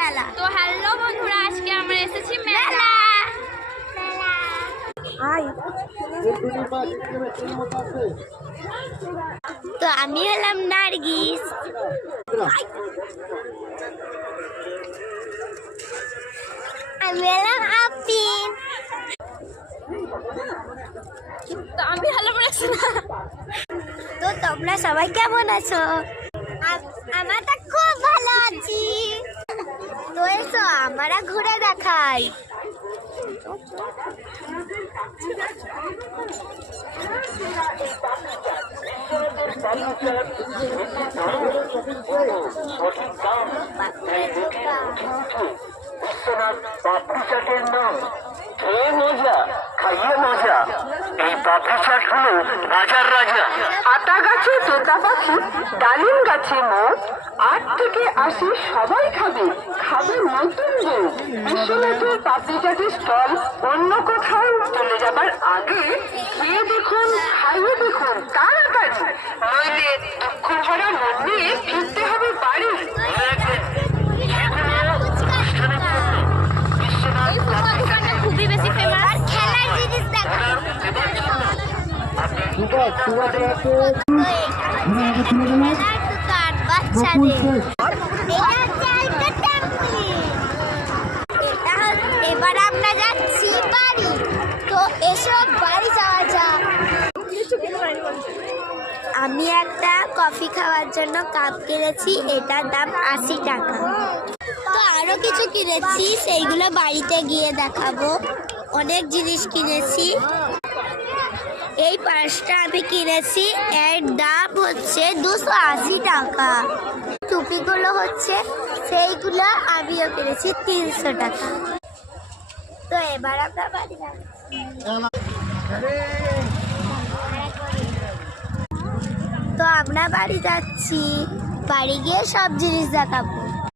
মেলা। তো হ্যালো বন্ধুরা, আজকে আমরা এসেছি মেলা। তো আমি হলাম নার্গিস। আমি হলাম আপিন। তো আমি হলাম রাসনা। তো তোমরা সবাই কেমন আছো? আমরা তো খুব ভালো আছি। তো এসো আমরা ঘুরে দেখাই। পাপড়ি চাটের নাম খেয়ে মজা, খাইয়ে মজা। এই পাপড়ি চাট হলো রাজার রাজা। আতা গাছে তোতা পাখি, ডালিম গাছে মোট, 8 থেকে 80 সবাই খাবে, খাবে নতুন বউ। বিশ্বনাথের পাপড়ি চাটের স্টল অন্য কোথাও চলে যাবার আগে খেয়ে দেখুন, খাইয়ে দেখুন তাড়াতাড়ি, নইলে দুঃখ ভরা মন নিয়ে ফিরতে হবে বাড়ি। খুবই বেশি ফেমাস। খেলার জিনিস দেখো। মেলার দোকান বাচ্চাদের। এবার আমরা যাচ্ছি বাড়ি। তো এসব বাড়ি যাওয়া যাক। আমি একটা কফি খাওয়ার জন্য কাপ কিনেছি, এটার দাম 80 টাকা। তো আরো কিছু কিনেছি, সেইগুলো বাড়িতে গিয়ে দেখাবো। অনেক জিনিস কিনেছি। এই পার্সটা আমি কিনেছি, এর দাম হচ্ছে 280 টাকা। টুপিগুলো হচ্ছে সেইগুলো আমিও কিনেছি 300 টাকা। তো এবার আমরা বাড়ি যাচ্ছি। তো আমরা বাড়ি যাচ্ছি, বাড়ি গিয়ে সব জিনিস দেখাবো।